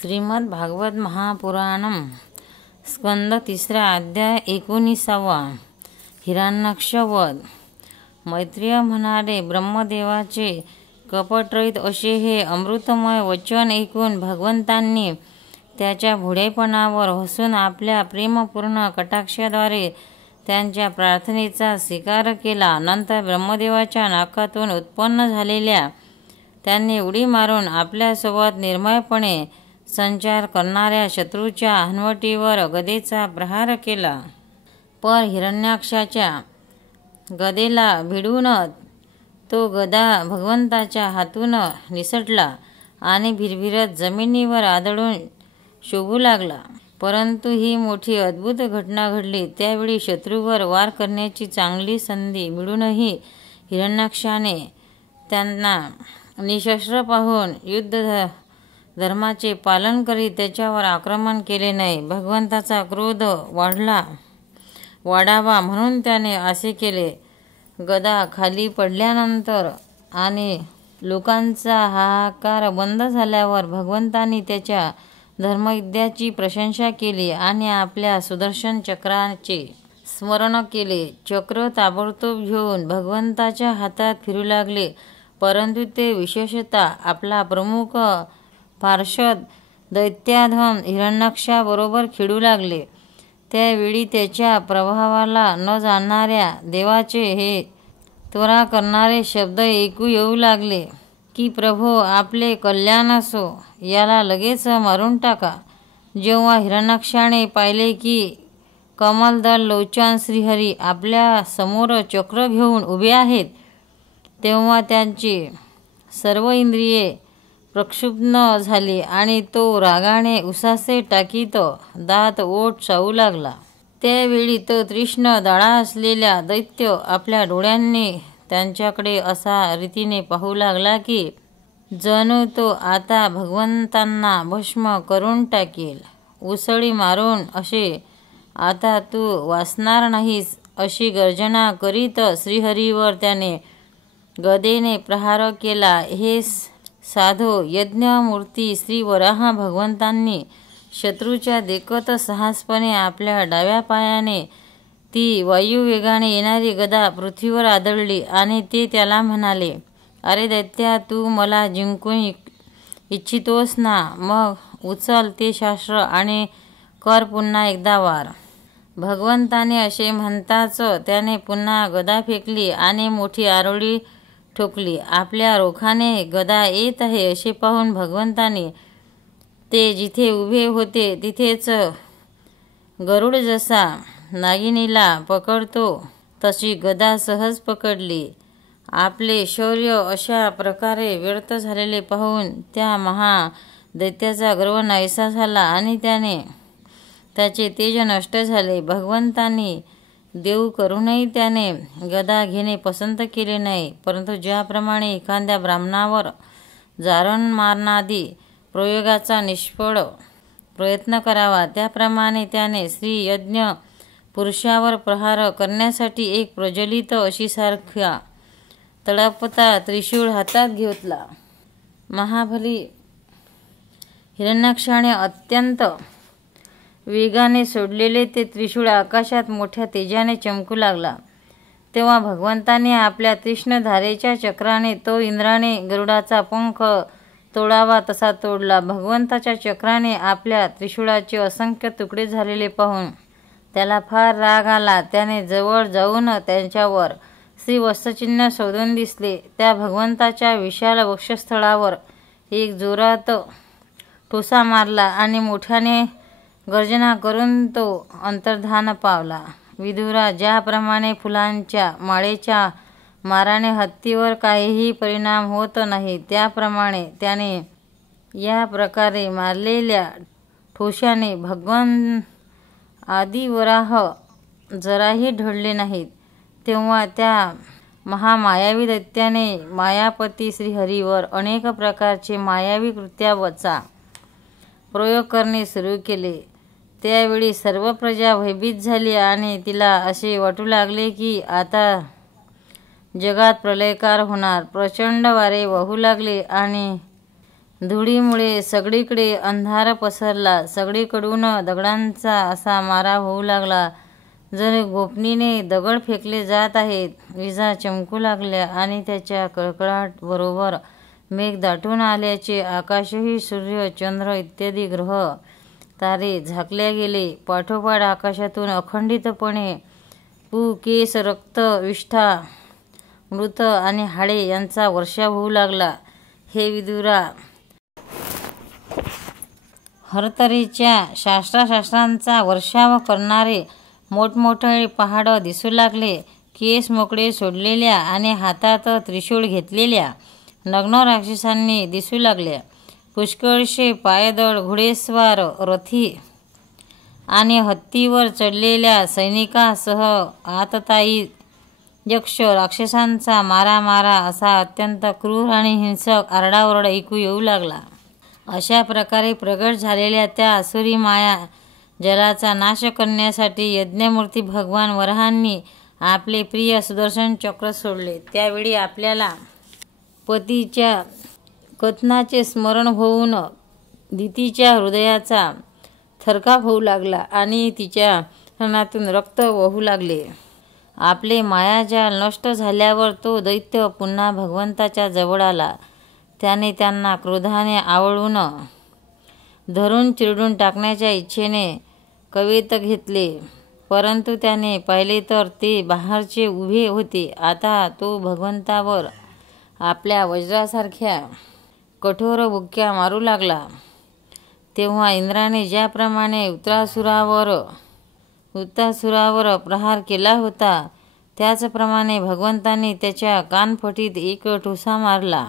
श्रीमद भागवत महापुराणम स्कंद 3 अध्याय 19 हिरण्यक्ष वध. मैत्रेय म्हणाले, ब्रह्मदेवाचे कपटरहित असे हे अमृतमय वचन ऐकून भगवंतांनी त्याच्या भोळेपणावर हसून आपल्या प्रेमपूर्ण कटाक्षाद्वारे त्यांच्या प्रार्थनेचा स्वीकार केला. नंतर ब्रह्मदेवाच्या नाकातून उत्पन्न झालेल्या त्यांनी उडी मारून आपल्यासोबत निर्मळपणे संचार करणाऱ्या शत्रूच्या हनवटीवर गदेचा प्रहार केला. पण हिरण्याक्षाच्या गदेला भिडून तो गदा भगवंताच्या हातून निसटला आणि भिरभिरत जमिनीवर आदळून शोभू लागला. परंतु ही मोठी अद्भुत घटना घडली. त्यावेळी शत्रूवर वार करण्याची चांगली संधी मिळूनही हिरण्याक्षाने त्यांना निशस्त्र पाहून युद्ध धर्माचे पालन करीत त्याच्यावर आक्रमण केले नाही. भगवंताचा क्रोध वाढावा म्हणून त्याने असे केले. गदा खाली पडल्यानंतर आणि लोकांचा हाहाकार बंद झाल्यावर भगवंतांनी त्याच्या धर्मयुद्धाची प्रशंसा केली आणि आपल्या सुदर्शन चक्राचे स्मरण केले. चक्र ताबडतोब घेऊन भगवंताच्या हातात फिरू लागले. परंतु ते विशेषतः आपला प्रमुख पार्षद दैत्याधम हिरण्याक्षाबरोबर खेळू लागले. त्यावेळी त्याच्या प्रभावाला न जाणणाऱ्या देवाचे हे त्वरा करणारे शब्द ऐकू येऊ लागले की, प्रभो, आपले कल्याण असो, याला लगेच मारून टाका. जेव्हा हिरण्याक्षाने पाहिले की कमलदल लोचन श्रीहरी आपल्या समोर चक्र घेऊन उभे आहेत, तेव्हा त्यांची सर्व इंद्रिये प्रक्षुब्ध झाली आणि तो रागाने उसासे टाकीत दात ओठ चावू लागला. त्यावेळी तो तीक्ष्ण दाढा असलेला दैत्य आपल्या डोळ्यांनी त्यांच्याकडे असा रीतीने पाहू लागला की जणू तो आता भगवंतांना भस्म करून टाकेल. उसळी मारून असे, आता तू वाचणार नाहीस, अशी गर्जना करीत श्रीहरीवर त्याने गदेने प्रहार केला. हे साधो यज्ञमूर्ती श्री वराह भगवंतांनी शत्रूच्या देखत साहसपणे आपल्या डाव्या पायाने ती वायुवेगाने येणारी गदा पृथ्वीवर आदळली आणि ते त्याला म्हणाले, अरे दैत्या, तू मला जिंकून इच्छितोस ना? मग उचल ते शस्त्र आणि कर पुन्हा एकदा वार. भगवंताने असे म्हणताच त्याने पुन्हा गदा फेकली आणि मोठी आरोळी ठोकली. आपल्या रोखाने गदा येत आहे असे पाहून भगवंतांनी ते जिथे उभे होते तिथेच गरुड जसा नागिनीला पकडतो तशी गदा सहज पकडली. आपले शौर्य अशा प्रकारे व्यर्थ झालेले पाहून त्या महादैत्याचा गर्व नाहीसा झाला आणि त्याचे तेज नष्ट झाले. भगवंतांनी देऊ करूनही त्याने गदा घेणे पसंत केले नाही. परंतु ज्याप्रमाणे एखाद्या ब्राह्मणावर जारण मारणादी प्रयोगाचा निष्फळ प्रयत्न करावा, त्याप्रमाणे त्याने श्री यज्ञ पुरुषावर प्रहार करण्यासाठी एक प्रज्वलित अशीसारखा तळपता त्रिशूळ हातात घेतला. महाबली हिरण्याक्षाने अत्यंत वेगाने सोडलेले ते त्रिशूळ आकाशात मोठ्या तेजाने चमकू लागला. तेव्हा भगवंतांनी आपल्या तीक्ष्ण धारेच्या चक्राने तो इंद्राने गरुडाचा पंख तोडावा तसा तोडला. भगवंताच्या चक्राने आपल्या त्रिशूळाचे असंख्य तुकडे झालेले पाहून त्याला फार राग आला. त्याने जवळ जाऊन त्यांच्यावर श्रीवत्सचिन्ह शोधून दिसले. त्या भगवंताच्या विशाल वक्षस्थळावर एक जोरात ठोसा मारला आणि मोठ्याने गर्जना करून तो अंतर्धान पावला. विदुरा, ज्याप्रमाणे फुलांच्या माळेच्या माराने हत्तीवर काहीही परिणाम होत नाही, त्याप्रमाणे त्याने या प्रकारे मारलेल्या ठोशाने भगवान आदिवराह जराही ढळले नाहीत. तेव्हा त्या महामायावी दैत्याने मायापती श्रीहरीवर अनेक प्रकारचे मायावी कृत्याचा प्रयोग करणे सुरू केले. त्यावेळी सर्व प्रजा भयभीत झाली आणि तिला असे वाटू लागले की आता जगात प्रलयकार होणार. प्रचंड वारे वाहू लागले आणि धुळीमुळे सगळीकडे अंधार पसरला. सगळीकडून दगडांचा असा मारा होऊ लागला जणू गोफणीने दगड फेकले जात आहेत. विजा चमकू लागल्या आणि त्याच्या कडकडाट बरोबर मेघ दाटून आल्याचे आकाशही सूर्य, चंद्र इत्यादी ग्रह तारे झाकल्या गेले. पाठोपाठ आकाशातून अखंडितपणे पू, केस, रक्त, विष्ठा, मृत आणि हाडे यांचा वर्षाव होऊ लागला. हे विदुरा, हरतरीच्या शास्त्रांचा वर्षाव करणारे मोठमोठे पहाड दिसू लागले. केस मोकळे सोडलेल्या आणि हातात त्रिशूळ घेतलेल्या नग्न राक्षसांनी दिसू लागल्या. पुष्कळशे पायदळ, घोडेस्वार, रथी आणि हत्तीवर चढलेल्या सैनिकासह आततायी यक्ष राक्षसांचा मारा असा अत्यंत क्रूर आणि हिंसक आरडाओरडा ऐकू येऊ लागला. अशा प्रकारे प्रगट झालेल्या त्या आसुरी माया जलाचा नाश करण्यासाठी यज्ञमूर्ती भगवान वराहांनी आपले प्रिय सुदर्शन चक्र सोडले. त्यावेळी आपल्याला पतीच्या कथनाचे स्मरण होऊन दितीच्या हृदयाचा थरकाप होऊ लागला आणि तिच्या रणातून रक्त वाहू लागले. आपले मायाजाल नष्ट झाल्यावर तो दैत्य पुन्हा भगवंताच्या जवळ आला. त्याने त्यांना क्रोधाने आवळून धरून चिरडून टाकण्याच्या इच्छेने कवेत घेतले, परंतु त्याने पाहिले तर ते बाहेरचे उभे होते. आता तो भगवंतावर आपल्या वज्रासारख्या कठोर बुक्क्या मारू लागला. तेव्हा इंद्राने ज्याप्रमाणे वृत्रासुरावर प्रहार केला होता त्याचप्रमाणे भगवंताने त्याच्या कानफटीत एक ठोसा मारला.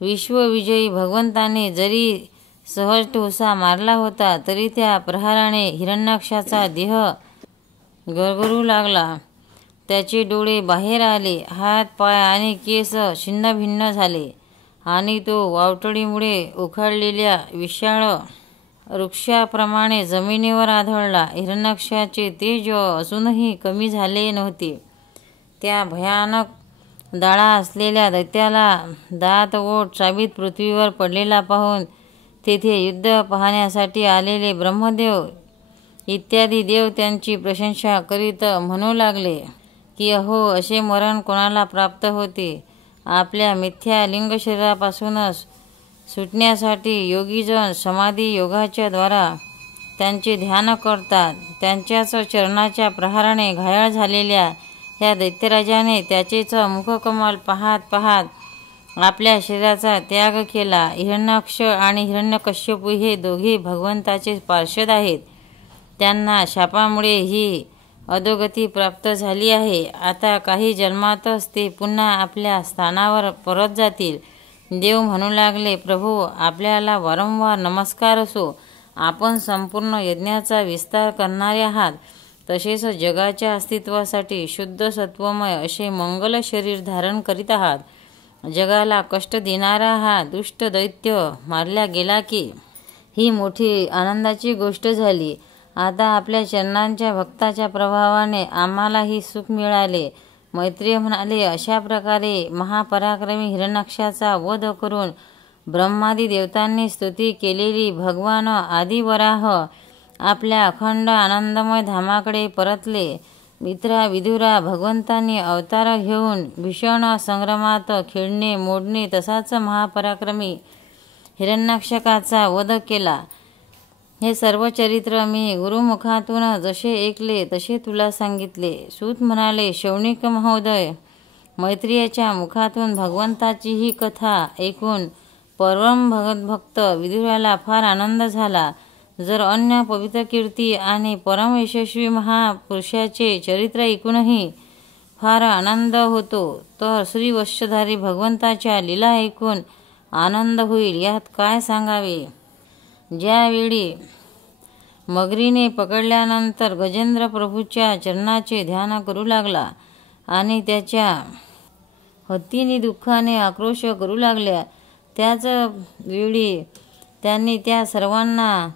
विश्वविजयी भगवंताने जरी सहज ठोसा मारला होता तरी त्या प्रहाराने हिरण्याक्षाचा देह गरगरू लागला. त्याचे डोळे बाहेर आले, हात, पाय आणि केस छिन्नभिन्न झाले आणि तो वावटळीमुळे उखाडलेल्या विशाळ वृक्षाप्रमाणे जमिनीवर आढळला. हिरण्याक्षाचे तेज अजूनही कमी झाले नव्हते. त्या भयानक दाढा असलेल्या दैत्याला दात ओठ चाबीत पृथ्वीवर पडलेला पाहून तेथे युद्ध पाहण्यासाठी आलेले ब्रह्मदेव इत्यादी देव त्यांची प्रशंसा करीत म्हणू लागले की अहो, असे मरण कोणाला प्राप्त होते? आपल्या मिथ्या लिंग शरीरापासूनच सुटण्यासाठी योगीजन समाधी योगाच्या द्वारा त्यांचे ध्यान करतात. त्यांच्याच चरणाच्या प्रहाराने घायाळ झालेल्या या दैत्यराजाने त्याचेच मुखकमल पाहत पाहत आपल्या शरीराचा त्याग केला. हिरण्याक्ष आणि हिरण्यकश्यपू हे दोघे भगवंताचे पार्षद आहेत. त्यांना शापामुळे ही अधोगती प्राप्त झाली आहे. आता काही जन्मातच ते पुन्हा आपल्या स्थानावर परत जातील. देव म्हणू लागले, प्रभू, आपल्याला वारंवार नमस्कार असो. आपण संपूर्ण यज्ञाचा विस्तार करणारे आहात. तसेच जगाच्या अस्तित्वासाठी शुद्ध सत्वमय असे मंगल शरीर धारण करीत आहात. जगाला कष्ट देणारा हा दुष्ट दैत्य मारला गेला की ही मोठी आनंदाची गोष्ट झाली. आता आपल्या चरणांच्या भक्ताच्या प्रभावाने आम्हालाही सुख मिळाले. मैत्रेय म्हणाले, अशा प्रकारे महापराक्रमी हिरण्याक्षाचा वध करून ब्रह्मादी देवतांनी स्तुती केलेली भगवान आदिवराह आपल्या अखंड आनंदमय धामाकडे परतले. मित्रा विदुरा, भगवंतांनी अवतार घेऊन भीषण संग्रामात खेळणे मोडणे तसाच महापराक्रमी हिरण्याक्षकाचा वध केला. हे सर्व चरित्र मी गुरुमुखातून जसे ऐकले तसे तुला सांगितले. सूत म्हणाले, शौनिक महोदय, मैत्रेयाच्या मुखातून भगवंताची ही कथा ऐकून परम भगवद्भक्त विदुराला फार आनंद झाला. जर अन्य पवित्र कीर्ती आणि परम यशस्वी महापुरुषाचे चरित्र ऐकूनही फार आनंद होतो तर श्रीवत्सधारी भगवंताच्या लीला ऐकून आनंद होईल, यात काय सांगावे. ज्यावेळी मगरीने पकडल्यानंतर गजेंद्र प्रभूच्या चरणाचे ध्यान करू लागला आणि त्याच्या हत्तीने दुःखाने आक्रोश करू लागल्या, त्याच वेळी त्यांनी त्या सर्वांना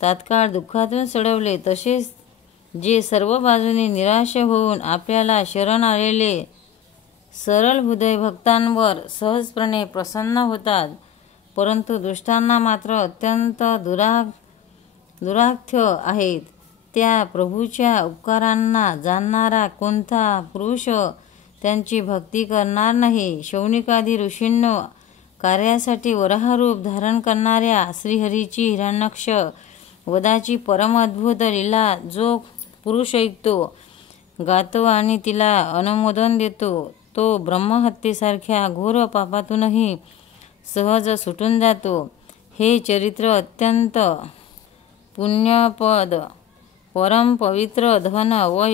तात्काळ दुःखातून सोडवले. तसेच जे सर्व बाजूने निराश होऊन आपल्याला शरण आलेले सरळ हृदय भक्तांवर सहजपणे प्रसन्न होतात. परंतु दुष्टांना मात्र अत्यंत दुराख्य आहेत. त्या प्रभूच्या उपकारांना जाणणारा कोणता पुरुष त्यांची भक्ती करणार नाही. शौनिकादी ऋषींनो, कार्यासाठी वराहरूप धारण करणाऱ्या श्रीहरीची हिरण्यक्ष वधाची परम अद्भुत लीला जो पुरुष ऐकतो, गातो आणि तिला अनुमोदन देतो, तो ब्रह्महत्येसारख्या घोर पापातूनही सहज सुटून जातो. हे चरित्र अत्यंत पुण्यपद, परम पवित्र धन व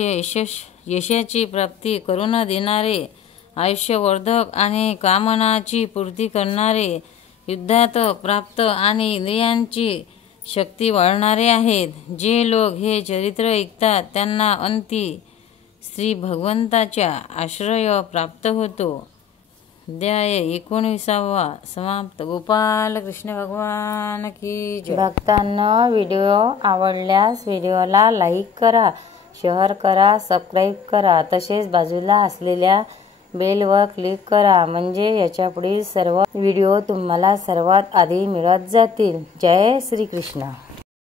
यशाची प्राप्ती करून देणारे, आयुष्यवर्धक आणि कामनाची पूर्ती करणारे, युद्धात प्राप्त आणि इंद्रियांची शक्ती वाढवणारे आहेत. जे लोक हे चरित्र ऐकतात त्यांना अंती श्री भगवंताचा आश्रय प्राप्त होतो. अध्याय 19 समाप्त. गोपाल कृष्ण भगवान की जय. भक्तांनो, व्हिडिओ आवडल्यास व्हिडिओला लाईक करा, शेअर करा, सबस्क्राईब करा. तसेच बाजूला असलेल्या बेलवर क्लिक करा, म्हणजे याच्यापुढील सर्व व्हिडिओ तुम्हाला सर्वात आधी मिळत जातील. जय श्री कृष्ण.